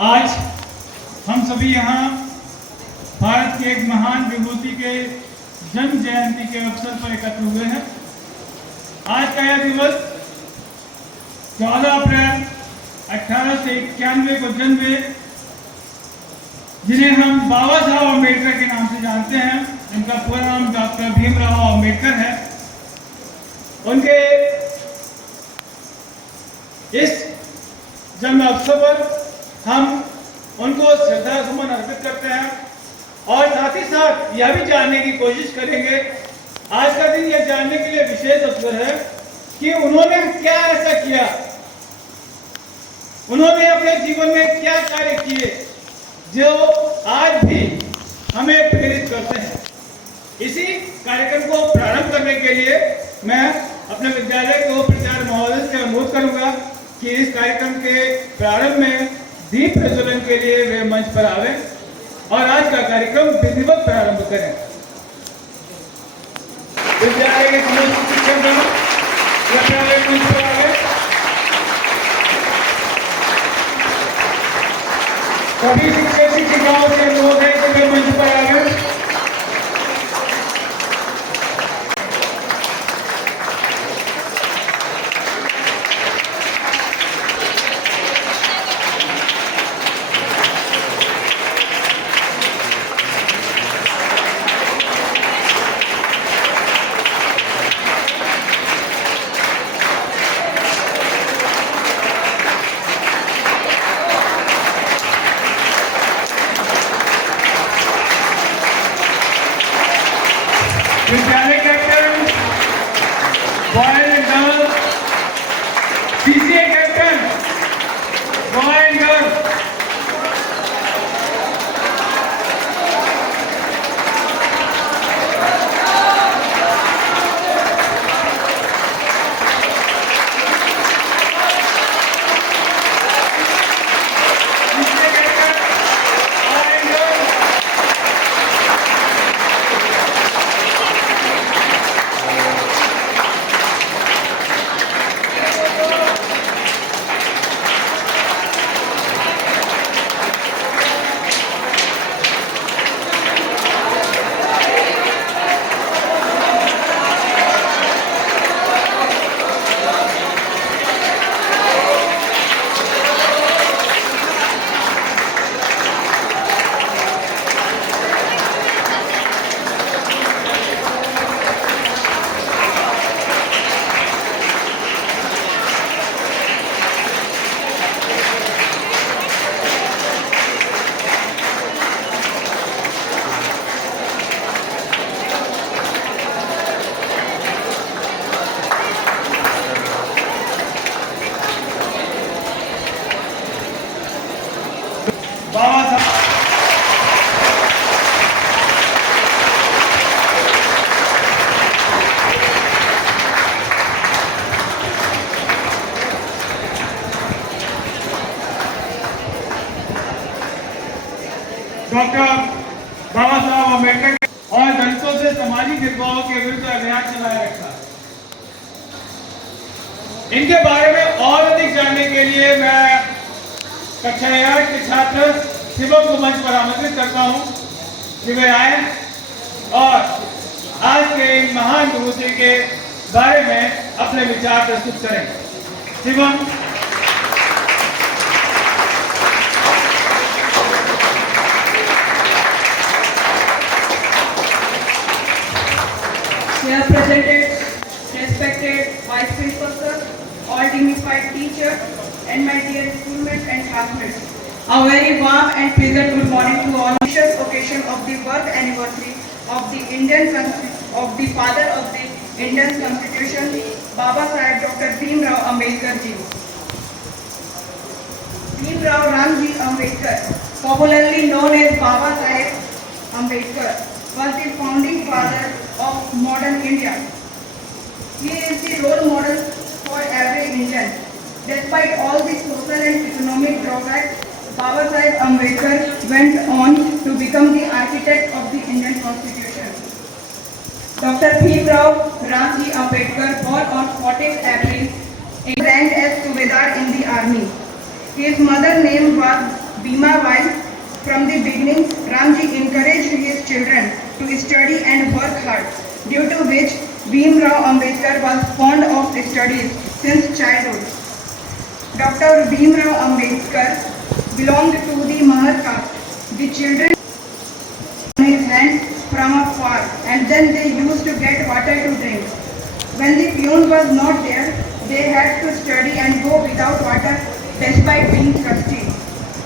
आज हम सभी यहाँ भारत के एक महान विभूति के जन्म जयंती के अवसर पर एकत्र हुए हैं। आज का यह दिवस 14 अप्रैल 1891 को जन्म हुए, जिन्हें हम बाबा साहब अम्बेडकर के नाम से जानते हैं। इनका पूरा नाम डॉक्टर भीमराव अम्बेडकर है। उनके इस जन्म अवसर पर हम उनको श्रद्धा सुमन अर्पित करते हैं और साथ ही साथ यह भी जानने की कोशिश करेंगे। आज का दिन यह जानने के लिए विशेष अवसर है कि उन्होंने क्या ऐसा किया, उन्होंने अपने जीवन में क्या कार्य किए जो आज भी हमें प्रेरित करते हैं। इसी कार्यक्रम को प्रारंभ करने के लिए मैं अपने विद्यालय के प्राचार्य महोदय से अनुरोध करूंगा कि इस कार्यक्रम के प्रारंभ में दीप प्रज्वलन के लिए वे मंच पर आवे और आज का कार्यक्रम विधिवत प्रारंभ करें। विद्यालय के समस्त शिक्षकगण कृपया मंच पर आवे। सभी शिक्षक शिक्षिकाओं से अनुरोध है कि वे मंच पर आवे। विद्यालय captain, boy and girl, PCA captain, boy and girl. Baba Saheb doctor बाबा साहब अम्बेडकर और दलितों से सामाजिक भेदभाव के विरुद्ध अभियान चलाया रखा। इनके बारे में और अधिक जानने के लिए मैं कक्षा 8 के छात्र शिवम को मंच पर आमंत्रित करता हूं कि वे आए और आज के महान विभूति के बारे में अपने विचार प्रस्तुत करें। Shivam. Here presented, respected Vice Principal Sir, all dignified teachers, and my dear schoolmates and classmates. A very warm and pleasant good morning to all. Auspicious occasion of the birth anniversary of the father of the Indian Constitution, Baba Saheb Dr. Bhimrao Ambedkar ji. Bhimrao Ramji Ambedkar, popularly known as Baba Saheb Ambedkar, was the founding father of modern India. He is the role model for every Indian. Despite all the social and economic drawbacks, Baba Saheb Ambedkar went on to become the architect of the Indian Constitution. Dr. Bhimrao Ramji Ambedkar, born on 14th April, ranked as Subedar in the army. His mother name was Bhimawai. From the beginning, Ramji encouraged his children to study and work hard, due to which Bhimrao Ambedkar was fond of studies since childhood. Dr. Bhimrao Ambedkar belonged to the Mahar caste. The children on his hands from afar, and then they used to get water to drink. When the peon was not there, they had to study and go without water despite being thirsty.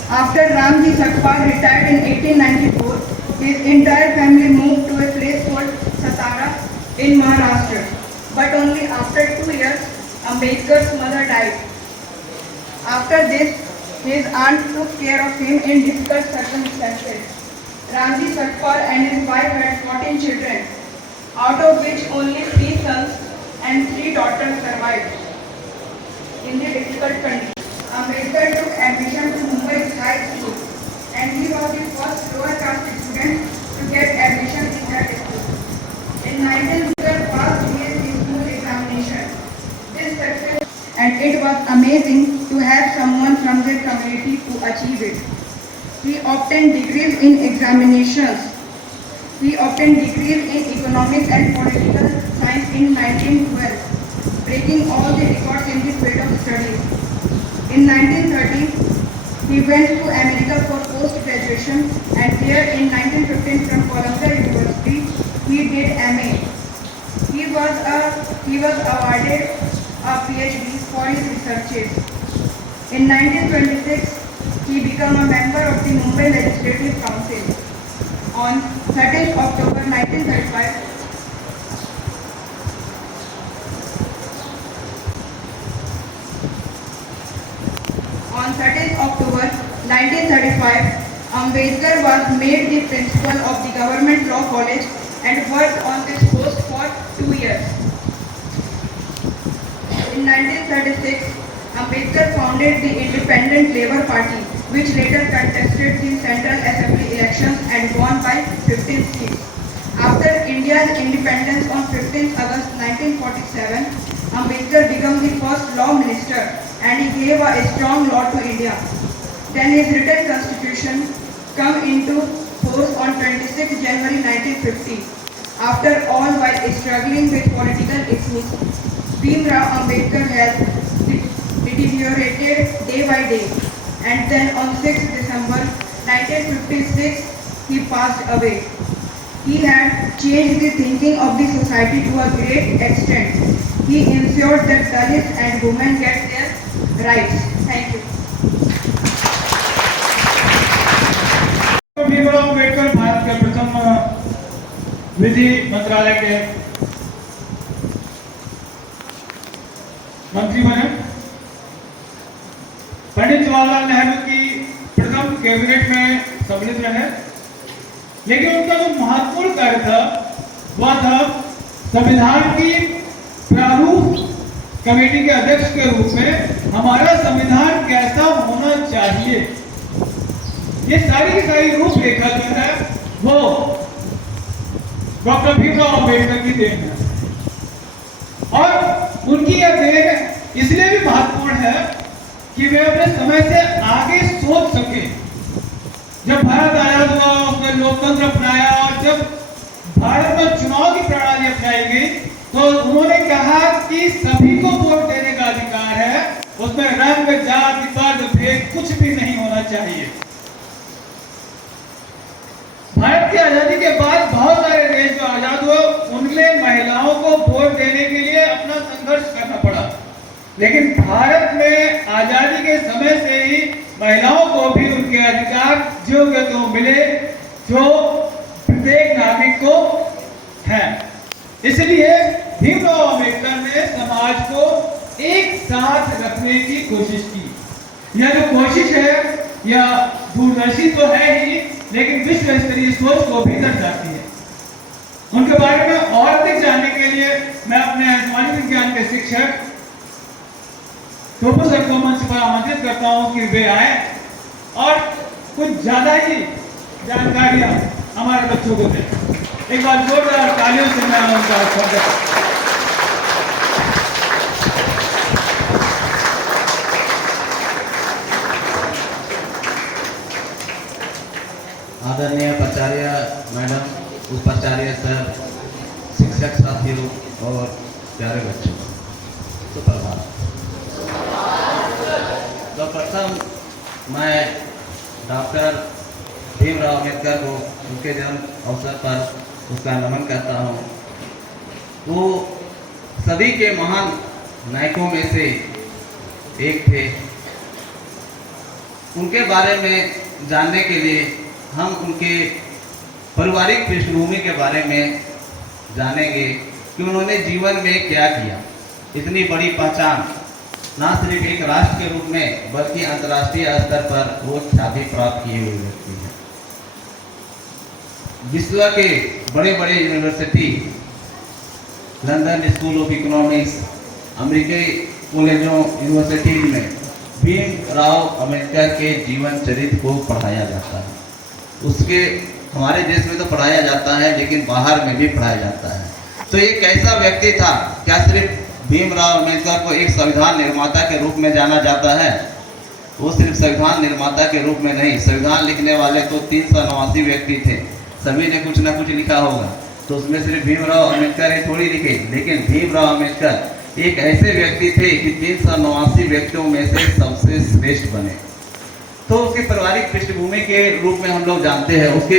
After Ramji Sakhpal retired in 1894, his entire family moved to a place called Satara in Maharashtra. But only after 2 years, Ambedkar's mother died. After this, his aunt took care of him in difficult circumstances. Ramji Sakhpal and his wife had 14 children, out of which only 3 sons and 3 daughters survived. In the difficult conditions, Ambedkar took admission to Mumbai's high school, and he was the first lower caste student to get admission in that school. In 1900, passed his school examination. This success, and it was amazing to have someone from their community to achieve it. He obtained degrees in examinations. He obtained degrees in economics and political science in 1912, breaking all the records in the field of studies. In 1930, he went to America for post-graduation, and here in 1915 from Columbia University, he did MA. He was awarded a PhD for his researches. In 1926, he became a member of the Mumbai Legislative Council. On 13th October 1935, Ambedkar was made the principal of the Government Law College and worked on this post for 2 years. In 1936, Ambedkar founded the Independent Labour Party, which later contested the Central Assembly elections and won by 15 seats. After India's independence on 15th August 1947, Ambedkar became the first law minister, and he gave a strong law to India. Then his written constitution came into force on 26 January 1950. After all, while struggling with political issues, Bhimrao Ambedkar health deteriorated day by day, and then on 6 December 1956, he passed away. He had changed the thinking of the society to a great extent. He ensured that Dalits and women get their rights. Thank you. Bhimrao Ambedkar Bharat के प्रथम विधि मंत्रालय के मंत्री बने। पंडित जवाहरलाल नेहरू की प्रथम cabinet में सम्मिलित रहे, लेकिन उनका जो महत्वपूर्ण कार्य था वह था संविधान की प्रारूप कमेटी के अध्यक्ष के रूप में हमारा संविधान कैसा होना चाहिए, ये सारी की सारी रूपरेखा जो है वो डॉक्टर भीमराव अम्बेडकर की देन है। और उनकी यह देन इसलिए भी महत्वपूर्ण है कि वे अपने समय से आगे सोच सके। जब भारत आजाद हुआ, उसने लोकतंत्र अपनाया, और जब भारत में चुनाव की प्रणाली अपनाई गई तो उन्होंने कहा कि सभी को वोट देने का अधिकार है, उसमें रंग, जाति, वर्ग, भेद कुछ भी नहीं होना चाहिए। भारत की आजादी के बाद बहुत सारे देश जो आजाद हुए उनमें महिलाओं को वोट देने के लिए अपना संघर्ष करना पड़ा, लेकिन भारत में आजादी के समय से ही महिलाओं को भी उनके अधिकार जो के तो मिले जो प्रत्येक नागरिक को है। इसलिए भीमराव अम्बेडकर ने समाज को एक साथ रखने की कोशिश की। यह जो कोशिश है यह दूरदर्शी तो है ही, लेकिन विश्व स्तरीय सोच को भी दर्शाती है। उनके बारे में और अधिक जानने के लिए मैं अपने समाज विज्ञान के शिक्षक टोपो सर को मंच पर आमंत्रित करता हूं कि वे आए और कुछ ज्यादा ही जानकारियां हमारे बच्चों को दें। एक बार जोरदार तालियों से मैं उनका स्वागत। आदरणीय प्राचार्य मैडम, उपाचार्य सर, शिक्षक साथियों और प्यारे बच्चों, सुप्रभात। तो प्रथम मैं डॉक्टर भीमराव अम्बेडकर को उनके जन्म अवसर पर उसका नमन करता हूँ। वो सभी के महान नायकों में से एक थे। उनके बारे में जानने के लिए हम उनके पारिवारिक पृष्ठभूमि के बारे में जानेंगे कि उन्होंने जीवन में क्या किया। इतनी बड़ी पहचान ना सिर्फ एक राष्ट्र के रूप में बल्कि अंतर्राष्ट्रीय स्तर पर वो ख्याति प्राप्त किए हुए व्यक्ति हैं। विश्व के बड़े बड़े university, London school of economics, अमेरिकी कॉलेजों, यूनिवर्सिटीज में भीमराव अम्बेडकर के जीवन चरित्र को पढ़ाया जाता है। उसके हमारे देश में तो पढ़ाया जाता है, लेकिन बाहर में भी पढ़ाया जाता है। तो ये कैसा व्यक्ति था? क्या सिर्फ भीमराव अम्बेडकर को एक संविधान निर्माता के रूप में जाना जाता है? वो सिर्फ संविधान निर्माता के रूप में नहीं, संविधान लिखने वाले तो 389 व्यक्ति थे, सभी ने कुछ ना कुछ लिखा होगा, तो उसमें सिर्फ भीमराव अम्बेडकर ही थोड़ी लिखे। लेकिन भीमराव अम्बेडकर एक ऐसे व्यक्ति थे कि 389 व्यक्तियों में से सबसे श्रेष्ठ बने। तो उसके पारिवारिक पृष्ठभूमि के रूप में हम लोग जानते हैं, उसके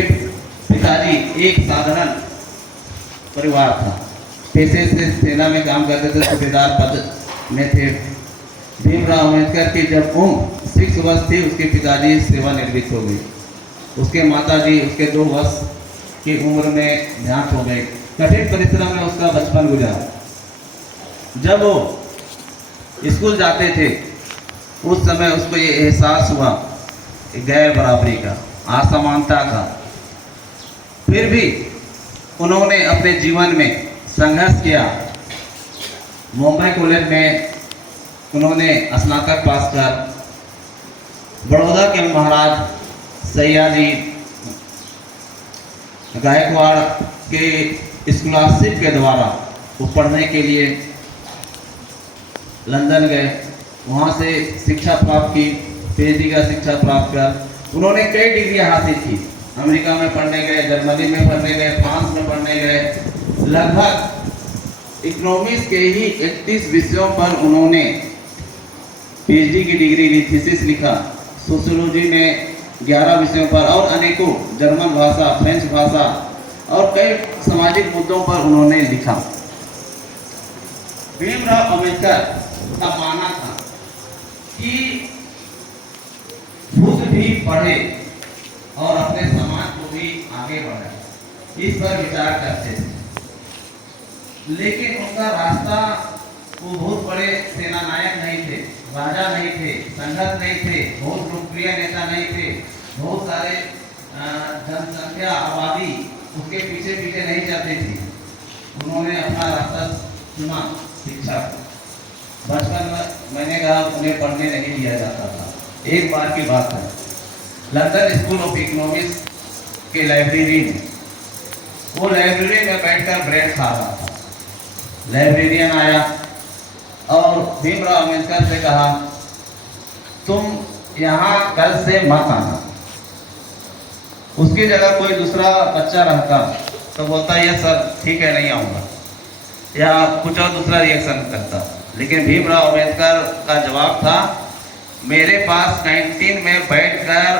पिताजी एक साधारण परिवार था, पेशे से सेना में काम करते थे, सूबेदार पद में थे। भीमराव अम्बेडकर की जब उम्र 6 वर्ष थी, उसके पिताजी सेवानिवृत्त हो गए। उसके माताजी उसके 2 वर्ष की उम्र में देहांत हो गए। कठिन परिश्रम में उसका बचपन गुजरा। जब वो स्कूल जाते थे उस समय उसको ये एहसास हुआ गैर बराबरी का, असमानता का। फिर भी उन्होंने अपने जीवन में संघर्ष किया। मुंबई कॉलेज में उन्होंने स्नातक पास कर बड़ौदा के महाराज सयाजी गायकवाड़ के स्कॉलरशिप के द्वारा वो पढ़ने के लिए लंदन गए। वहाँ से शिक्षा प्राप्त की, पीएचडी का शिक्षा प्राप्त कर उन्होंने कई डिग्रियां हासिल की। अमेरिका में पढ़ने गए, जर्मनी में पढ़ने गए, फ्रांस में पढ़ने गए। लगभग इकोनॉमिक्स के ही 31 विषयों पर उन्होंने पीएचडी की डिग्री ली, थीसिस लिखा। सोशियोलॉजी में 11 विषयों पर और अनेकों जर्मन भाषा, फ्रेंच भाषा और कई सामाजिक मुद्दों पर उन्होंने लिखा। भीमराव अम्बेडकर का मानना था कि खुद भी पढ़े और अपने समाज को भी आगे बढ़ाए, इस पर विचार करते थे। लेकिन उनका रास्ता, वो बहुत बड़े सेनानायक नहीं थे, राजा नहीं थे, संघर्ष नहीं थे, बहुत लोकप्रिय नेता नहीं थे, बहुत सारे जनसंख्या आबादी उसके पीछे पीछे नहीं चलती थी। उन्होंने अपना रास्ता चुना शिक्षा। बचपन में मैंने कहा उन्हें पढ़ने नहीं दिया जाता था। एक बार की बात है, लंदन स्कूल ऑफ इकोनॉमिक्स के लाइब्रेरी में, वो लाइब्रेरी में बैठकर ब्रेड खा रहा था। लाइब्रेरियन आया और भीमराव अम्बेडकर से कहा, तुम यहाँ कल से मत आना। उसकी जगह कोई दूसरा बच्चा रहता तो बोलता यह सर ठीक है नहीं आऊँगा, या कुछ और दूसरा रिएक्शन करता। लेकिन भीमराव अम्बेडकर का जवाब था, मेरे पास कैंटीन में बैठकर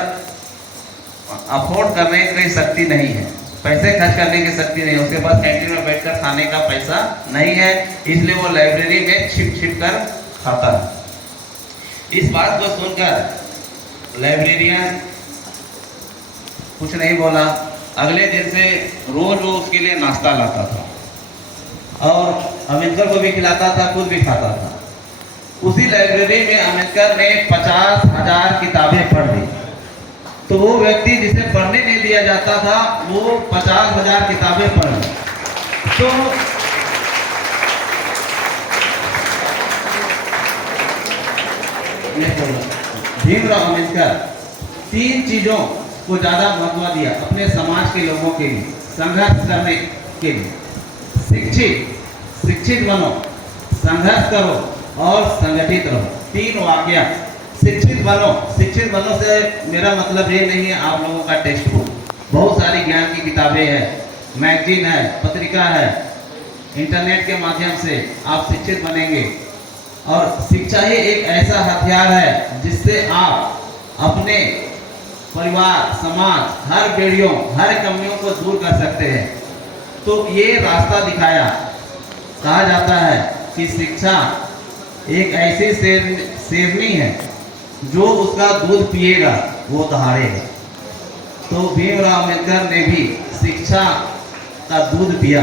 अफोर्ड करने की शक्ति नहीं है, पैसे खर्च करने की शक्ति नहीं है, उसके पास कैंटीन में बैठकर खाने का पैसा नहीं है, इसलिए वो लाइब्रेरी में छिप छिप कर खाता है। इस बात को सुनकर लाइब्रेरियन कुछ नहीं बोला। अगले दिन से रोज वो उसके लिए नाश्ता लाता था और अम्बेडकर को भी खिलाता था, खुद भी खाता था। उसी लाइब्रेरी में अम्बेडकर ने 50,000 किताबें पढ़ ली। तो वो व्यक्ति जिसे पढ़ने नहीं दिया जाता था, वो 50,000 किताबें पढ़ ली। तो भीमराव अम्बेडकर 3 चीजों को ज्यादा महत्व दिया अपने समाज के लोगों के लिए, संघर्ष करने के लिए। शिक्षित बनो, संघर्ष करो और संगठित रहो। 3 वाक्य। शिक्षित बनो से मेरा मतलब ये नहीं है आप लोगों का टेक्स्ट बुक, बहुत सारी ज्ञान की किताबें हैं, मैगजीन है, पत्रिका है। इंटरनेट के माध्यम से आप शिक्षित बनेंगे और शिक्षा ही एक ऐसा हथियार है जिससे आप अपने परिवार, समाज, हर बेड़ियों, हर कमियों को दूर कर सकते हैं। तो ये रास्ता दिखाया। कहा जाता है कि शिक्षा एक ऐसी शेरनी है जो उसका दूध पिएगा वो दहाड़ेगा। तो भीमराव अम्बेडकर ने भी शिक्षा का दूध पिया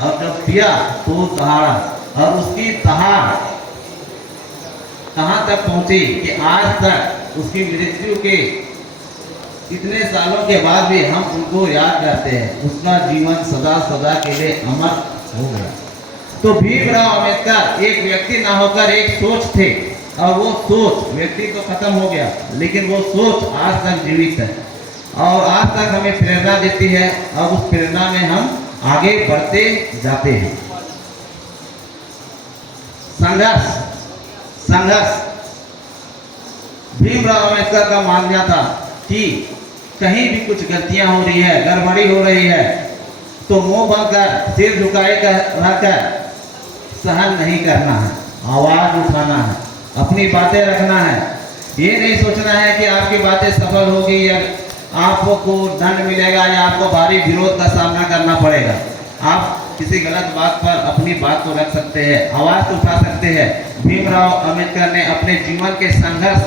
और जब पिया तो दहाड़ा, और उसकी दहाड़ कहाँ तक पहुंची कि आज तक उसकी मृत्यु के इतने सालों के बाद भी हम उनको याद करते हैं। उसका जीवन सदा सदा के लिए अमर हो गया। तो भीमराव अम्बेडकर एक व्यक्ति ना होकर एक सोच थे, और वो सोच, व्यक्ति तो खत्म हो गया लेकिन वो सोच आज तक जीवित है और आज तक हमें प्रेरणा देती है, और उस प्रेरणा में हम आगे बढ़ते जाते हैं। संघर्ष संघर्ष भीमराव अम्बेडकर का मानना था कि कहीं भी कुछ गलतियां हो रही है, गड़बड़ी हो रही है, तो मुंह बनकर सिर झुकाए रहकर सहन नहीं करना है, आवाज उठाना है, अपनी बातें रखना है। ये नहीं सोचना है कि आपकी बातें सफल होगी या आपको दंड मिलेगा या आपको भारी विरोध का सामना करना पड़ेगा। आप किसी गलत बात पर अपनी बात को रख सकते हैं, आवाज तो उठा सकते हैं। भीमराव अम्बेडकर ने अपने जीवन के संघर्ष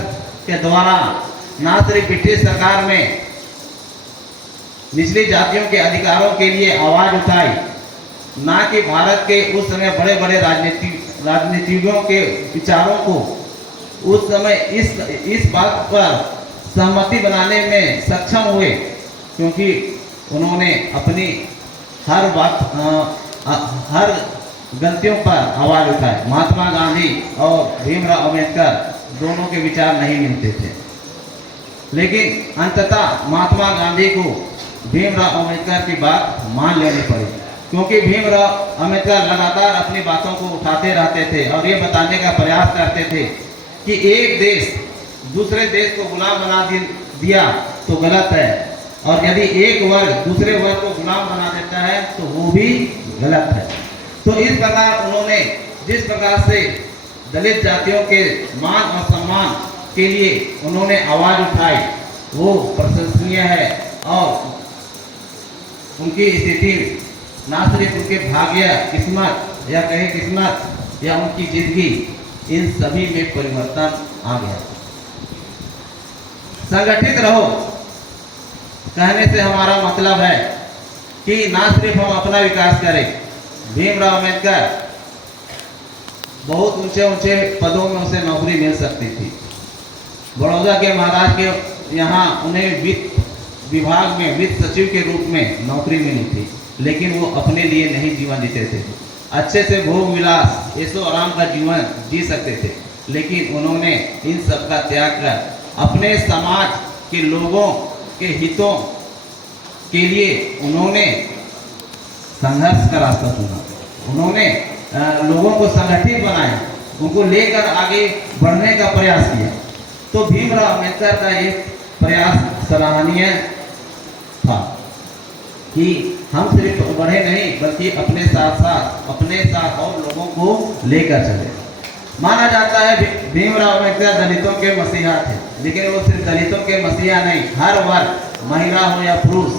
के द्वारा ना सिर्फ ब्रिटिश सरकार में निचली जातियों के अधिकारों के लिए आवाज उठाई, ना कि भारत के उस समय बड़े बड़े राजनीतिज्ञों के विचारों को उस समय इस बात पर सहमति बनाने में सक्षम हुए, क्योंकि उन्होंने अपनी हर गलतियों पर आवाज उठाई। महात्मा गांधी और भीमराव अम्बेडकर दोनों के विचार नहीं मिलते थे, लेकिन अंततः महात्मा गांधी को भीमराव अम्बेडकर की बात मान लेनी पड़ी, क्योंकि भीमराव अम्बेडकर लगातार अपनी बातों को उठाते रहते थे और ये बताने का प्रयास करते थे कि एक देश दूसरे देश को गुलाम बना दिया तो गलत है, और यदि एक वर्ग दूसरे वर्ग को गुलाम बना देता है तो वो भी गलत है। तो इस प्रकार उन्होंने जिस प्रकार से दलित जातियों के मान और सम्मान के लिए उन्होंने आवाज उठाई वो प्रशंसनीय है, और उनकी स्थिति ना सिर्फ उनके भाग्य, किस्मत या कहीं किस्मत या उनकी जिंदगी, इन सभी में परिवर्तन आ गया। संगठित रहो कहने से हमारा मतलब है कि ना सिर्फ हम अपना विकास करें। भीमराव अम्बेडकर बहुत ऊंचे ऊंचे पदों में उसे नौकरी मिल सकती थी। बड़ौदा के महाराज के यहाँ उन्हें वित्त विभाग में वित्त सचिव के रूप में नौकरी मिली थी, लेकिन वो अपने लिए नहीं जीवन जीते थे। अच्छे से भोग विलास, ऐशो आराम का जीवन जी सकते थे, लेकिन उन्होंने इन सब का त्याग कर अपने समाज के लोगों के हितों के लिए उन्होंने संघर्ष का रास्ता चुना। उन्होंने लोगों को संगठित बनाया, उनको लेकर आगे बढ़ने का प्रयास किया। तो भीमराव अम्बेडकर का ये प्रयास सराहनीय था कि हम सिर्फ बढ़े नहीं बल्कि अपने साथ और लोगों को लेकर चले। माना जाता है भीमराव अम्बेडकर दलितों के मसीहा थे, लेकिन वो सिर्फ दलितों के मसीहा नहीं, हर वर्ग, महिला हो या पुरुष,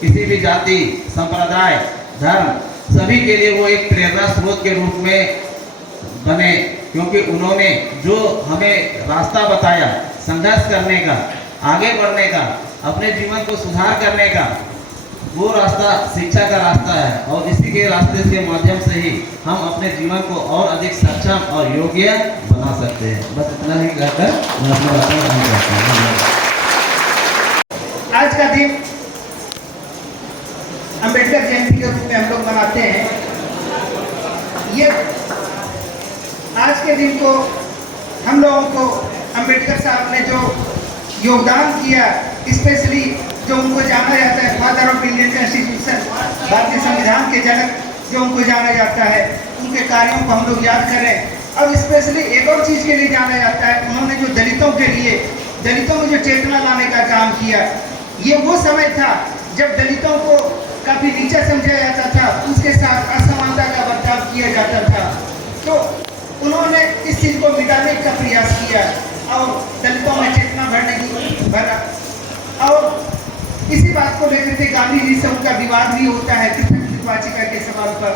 किसी भी जाति, संप्रदाय, धर्म, सभी के लिए वो एक प्रेरणा स्रोत के रूप में बने, क्योंकि उन्होंने जो हमें रास्ता बताया संघर्ष करने का, आगे बढ़ने का, अपने जीवन को सुधार करने का, वो रास्ता शिक्षा का रास्ता है। और इसी के रास्ते के माध्यम से ही हम अपने जीवन को और अधिक सक्षम और योग्य बना सकते हैं। बस इतना ही कहकर मैं अपनी बातें खत्म करता हूं। आज का दिन अंबेडकर जयंती के रूप में हम लोग मनाते हैं। ये आज के दिन को हम लोगों को अंबेडकर साहब ने जो योगदान किया, स्पेशली जो उनको जाना जाता है फादर ऑफ इंडियन कॉन्स्टिट्यूशन, भारतीय संविधान के जनक जो उनको जाना जाता है, उनके कार्यों को हम लोग याद करें। अब स्पेशली एक और चीज़ के लिए जाना जाता है, उन्होंने जो दलितों के लिए, दलितों में जो चेतना लाने का काम किया। ये वो समय था जब दलितों को काफी नीचा समझा जाता था, उसके साथ असमानता का बर्ताव किया जाता था, तो उन्होंने इस चीज को मिटाने का प्रयास किया और दलितों में चेतना भरा। और इसी बात को लेकर के गांधी जी से उनका विवाद भी होता है वाचिका के सवाल पर,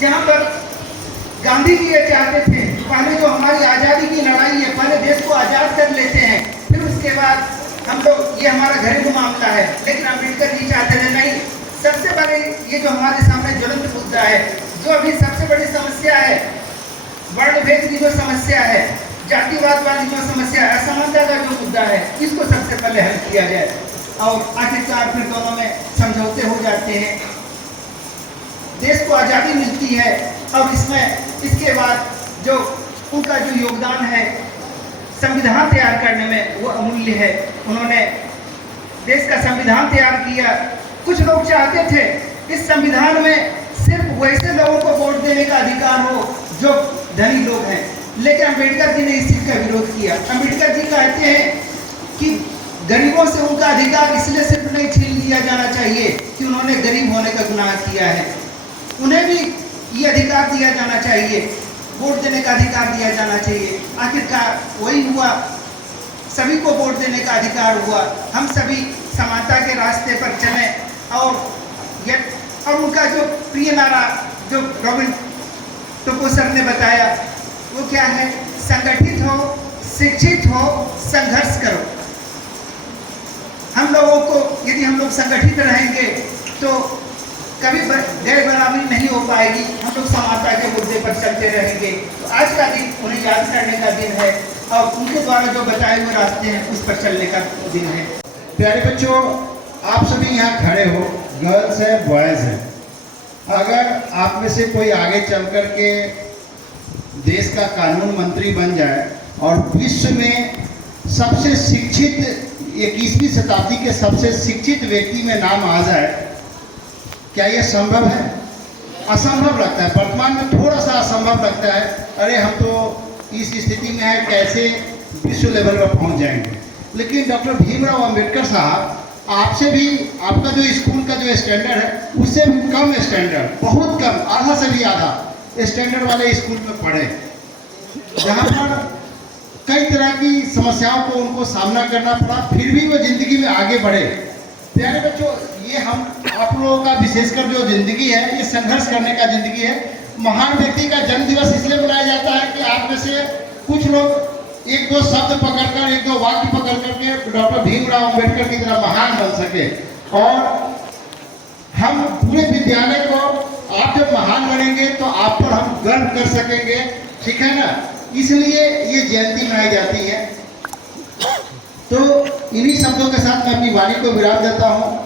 जहां पर गांधी जी ये चाहते थे पहले जो हमारी आजादी की लड़ाई है, पहले देश को आजाद कर लेते हैं, फिर उसके बाद हम लोग, ये हमारा घरेलू मामला है। लेकिन अम्बेडकर जी चाहते थे नहीं, सबसे बड़े ये जो हमारे सामने ज्वलंत मुद्दा है, जो अभी सबसे बड़ी समस्या है, वर्ण भेद की जो समस्या है, जातिवाद वाली जो समस्या है, असमानता का जो मुद्दा है, इसको सबसे पहले हल किया जाए। और आखिरकार फिर दोनों में समझौते हो जाते हैं, देश को आज़ादी मिलती है। और इसके बाद जो उनका जो योगदान है संविधान तैयार करने में, वो अमूल्य है। उन्होंने देश का संविधान तैयार किया। कुछ लोग चाहते थे इस संविधान में सिर्फ वैसे लोगों को वोट देने का अधिकार हो जो धनी लोग हैं, लेकिन अम्बेडकर जी ने इस चीज का विरोध किया। अम्बेडकर जी कहते हैं कि गरीबों से उनका अधिकार इसलिए सिर्फ नहीं छीन लिया जाना चाहिए कि उन्होंने गरीब होने का गुनाह किया है, उन्हें भी ये अधिकार दिया जाना चाहिए, वोट देने का अधिकार दिया जाना चाहिए। आखिरकार वही हुआ, सभी को वोट देने का अधिकार हुआ। हम सभी समानता के रास्ते पर चले। और उनका जो प्रिय नारा जो रॉबिन टोको सर ने बताया, वो क्या है? संगठित हो, शिक्षित हो, संघर्ष करो। हम लोगों को, यदि हम लोग संगठित रहेंगे तो कभी गैर बराबरी नहीं हो पाएगी, हम लोग समानता के मुद्दे पर चलते रहेंगे। तो आज का दिन उन्हें याद करने का दिन है और उनके द्वारा जो बताए हुए रास्ते हैं उस पर चलने का दिन है। प्यारे बच्चों, आप सभी यहाँ खड़े हो, गर्ल्स है, बॉयज है। अगर आप में से कोई आगे चल कर के देश का कानून मंत्री बन जाए और विश्व में सबसे शिक्षित 21वीं शताब्दी के सबसे शिक्षित व्यक्ति में नाम आ जाए, क्या यह संभव है? असंभव लगता है। वर्तमान में थोड़ा सा असंभव लगता है, अरे हम तो इस स्थिति में है, कैसे विश्व लेवल पर पहुंच जाएंगे। लेकिन डॉक्टर भीमराव अंबेडकर साहब, आपसे भी, आपका जो स्कूल का जो स्टैंडर्ड है उससे भी कम स्टैंडर्ड, बहुत कम, आधा से भी आधा स्टैंडर्ड वाले स्कूल में पढ़े, जहाँ पर कई तरह की समस्याओं को उनको सामना करना पड़ा, फिर भी वो जिंदगी में आगे बढ़े। प्यारे बच्चों, ये हम आप लोगों का विशेषकर जो जिंदगी है, ये संघर्ष करने का जिंदगी है। महान व्यक्ति का जन्म दिवस इसलिए मनाया जाता है कि आप में से कुछ लोग एक दो शब्द पकड़कर, एक दो वाक्य पकड़ करके डॉक्टर भीमराव अंबेडकर की तरह महान बन सके। और हम पूरे विद्यालय को, आप जब महान बनेंगे तो आप पर हम गर्व कर सकेंगे, ठीक है ना? इसलिए ये जयंती मनाई जाती है। तो इन्हीं शब्दों के साथ मैं अपनी वाणी को विराम देता हूँ।